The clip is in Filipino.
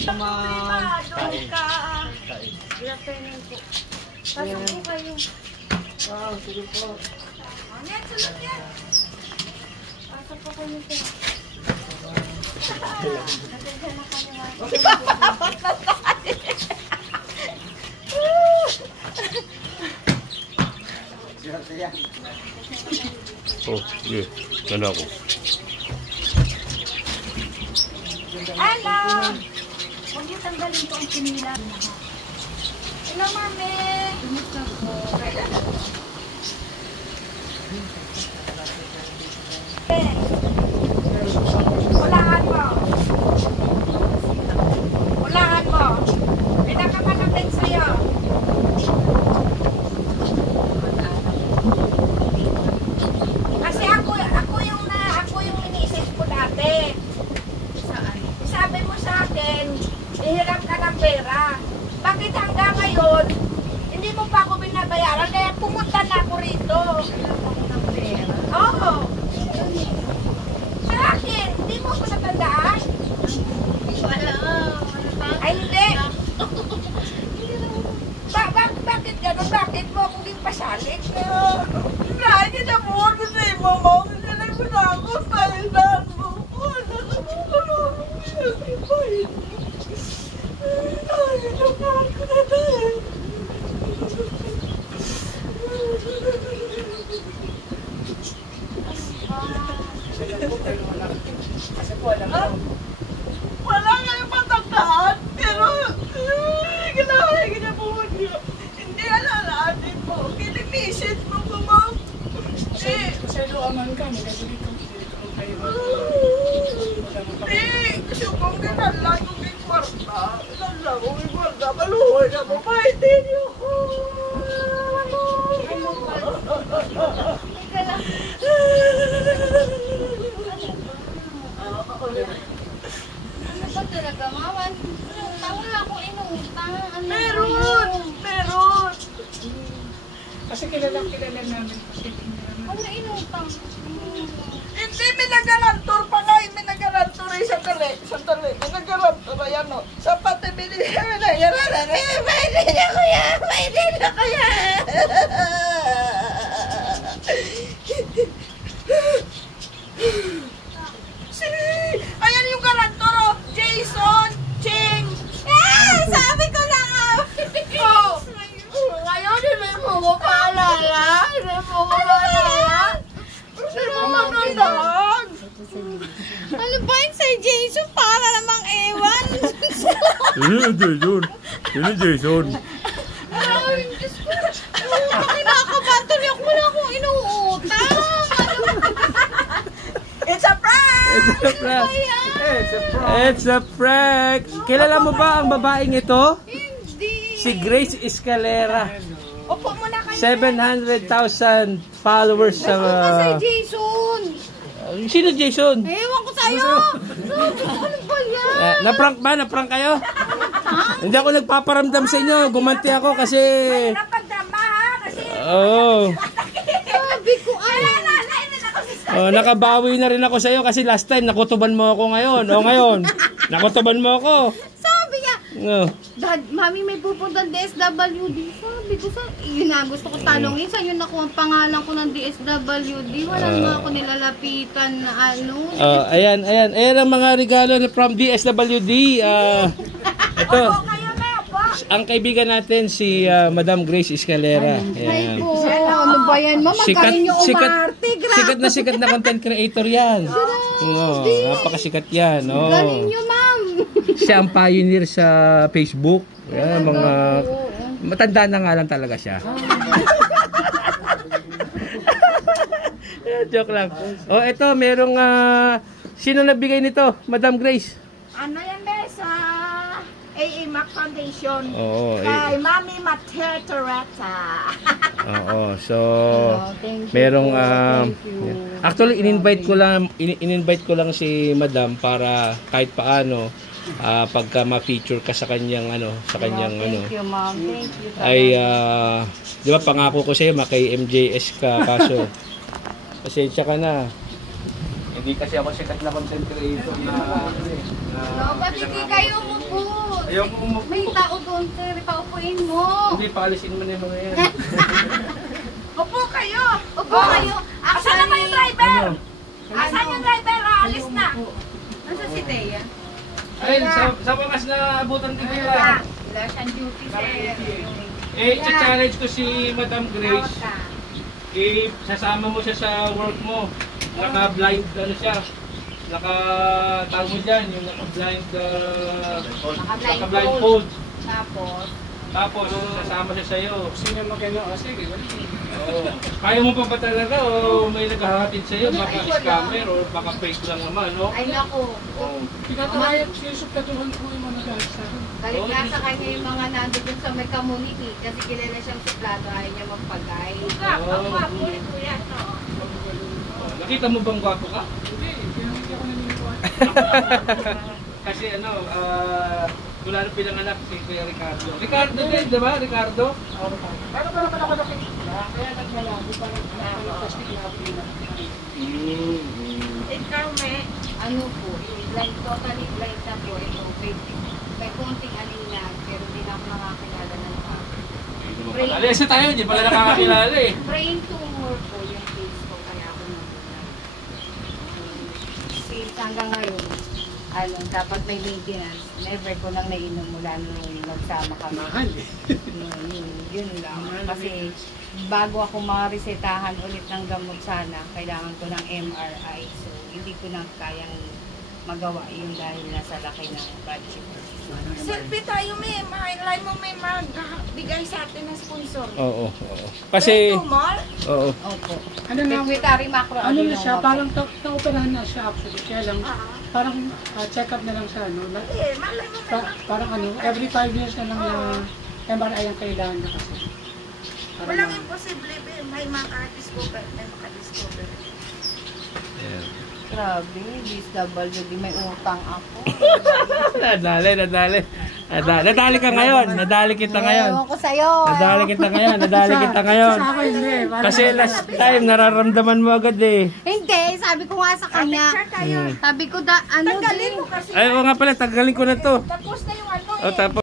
Kain. Kain. Pasok po kayo. Wow, sige po. Ayan, sunod yan. Pasok po kayo sir. Nasensya na kami. Oh, yeah. Ganda ako. Hello! Huwag niyo tanggalin ko ang pinila. Hello, mami! Kumusta po? Ulangan mo. Ulangan mo. Pinakamalapit sa'yo. Kasi ako yung iniisip ko dati. Sabi mo sa akin, ihiram ka ng pera. Bakit hanggang ngayon, hindi mo pa ako binabayaran? Kaya pumunta na ako rito. Oo. Sa akin, hindi mo ko natandaan? Ay, hindi. Bakit gano'n? Bakit mo akong ipasalik? Hindi na mo ako sa iba mo. Hindi na ko na ako sa ilan mo. Wala kayong matandaan, pero ginahin po niyo. Hindi alalahanin po. Kini-message mo po, ma'am. Kasi luaman ka, kasi dito kayo. Kasi kung ginala kong ikwarta, ginala kong ikwarta, maluhoy na mo, paitin niyo ko. Ano ba talaga, Mawan? Wala akong inutang. Meron! Kasi kilala namin. Ano inutang? Hindi, may nagarantor pa nga. May nagarantor eh. Sandali. May nagarantor. Ayan o. Sapat na binili. May nagarantor. Paitin niya kuya. Paitin niya kuya. Ayan yung garantor o. Jason Ching. Sabi ko na nga. Ngayon, hindi mo ko paalala. Hindi mo ko paalala. Sino matandaan? Ano ba yung sa Jason? Para namang ewan. Sino Jason? Ay, Diyos ko. Kinakabato niya. Wala akong inuutang. It's a prank! It's a prank! Kilala mo ba ang babaeng ito? Hindi. Si Grace Escalera. Upo muna kayo. 700,000 followers sa... Sa Jason. Sino Jason? Ewan ko sa'yo. Ano ba yan? Naprank kayo? Hindi ako nagpaparamdam sa inyo. Gumanti ako kasi... Napagdama ha? Kasi... Oo. Sabi ko, Nakabawi na rin ako sa iyo kasi last time nakutuban mo ako ngayon. O ngayon, nakutuban mo ako. sabi niya, Dad, Mami, may pupuntang DSWD. Sabi ko, yun na, gusto ko tanongin. Saan yun ako ang pangalan ko ng DSWD? Wala nga ako nilalapitan na ano. Ayan ang mga regalo from DSWD. Ito, ang kaibigan natin si Madam Grace Escalera. Ay po, ano ba yan? Magaling yung umarte. Sikat na content creator yan. Napakasikat yan. Galing nyo, ma'am. Siya ang pioneer sa Facebook. Yan, mga matanda na nga lang talaga siya. Joke lang. Ito, merong sino nagbigay nito? Madam Grace? Ano yan, Besa? AA Mac Foundation. Oo. Kay Mami Teresa. Oo. So, merong actually in-invite ko lang si Madam para kahit paano pagka ma-feature ka sa kanyang Thank you, ma'am. Thank you. Ay di ba pangako ko sa iyo kay MJS ka kaso pasensya ka na. Hindi kasi ako sikat na content creator na... No, ba't hindi kayo umupo? Ayoko umupo. May tao doon, sir. Paupuin mo. Hindi, paalisin mo na yung mga yan. Upo kayo! Upo kayo. Asan naman yung driver? Ano? Asan yung driver? Alis na! Nasa si Thea? Ayun, sa wakas na abutan din nila. Wala siyang duty, sir. Challenge ko si Madam Grace. Sasama mo siya sa work mo. Naka-blind, ano siya. Tawag mo dyan, yung naka-blind, naka-blindfold. Tapos, sasama siya sa'yo. Sino magano? Sige, kaya mo pa ba talaga o may naghahatid sa'yo? Baka scammer o baka fake lang naman, no? Ay, naku. Pinatawag, sinusuptatuhan ko yung mga nagalit sa akin. Galit nga sa kanya yung mga nandun sa may community kasi kilala siyang suplado, ayaw niya magpagay. Ang gwapo ni Kuya, no? Nakita mo bang gwapo ka? Hindi, hindi ako naniniwala. Kasi wala nang pinanganak si Kuya Ricardo. Ricardo din, di ba? Ricardo? Paano pala ako nakikita? Kaya nagmalabo, parang plastic na ako yun. Ikaw, me. Ano po, blind, totally blind na po. Ito, may konting alinag, pero hindi na ako nakakilala ng tao. Alesa tayo, hindi pala nakakakilala eh. Brain tumor po yung case ko, kaya ako nabunan. Since hanggang ngayon, dapat may maintenance. Never ko nang nainom mula nung nagsama kami. Mahal eh. Yun lang. Kasi bago ako maresetahan ulit ng gamot sana, kailangan ko ng MRI. So, hindi ko na kayang magawa yun dahil nasa laki ng budget. Selfie tayo, me. Mahighlight mo may magbigay sa atin ng sponsor. Oo. Kasi... Tumor? Oo. Opo. Ano na, Pituitary macro. ano na siya, parang na-operahan na siya actually. Kaya lang, parang check-up na lang siya. No? Eh, malay mo may Parang every 5 years na lang na MRI ang kailangan na kasi. walang imposible, be. May makadiscover. May makadiscover. Grabe, DSWD, may utang ako. Nadali. Nadali ka ngayon. Nadali kita ngayon. Ewan ko sa'yo. Nadali kita ngayon. Sa ako hindi. Kasi last time, nararamdaman mo agad eh. Hindi, sabi ko nga sa kanya. Sabi ko, ano Tanggalin mo kasi. Ay, oo nga pala, tagalin ko na to. Tapos na yung ano eh. O, tapos.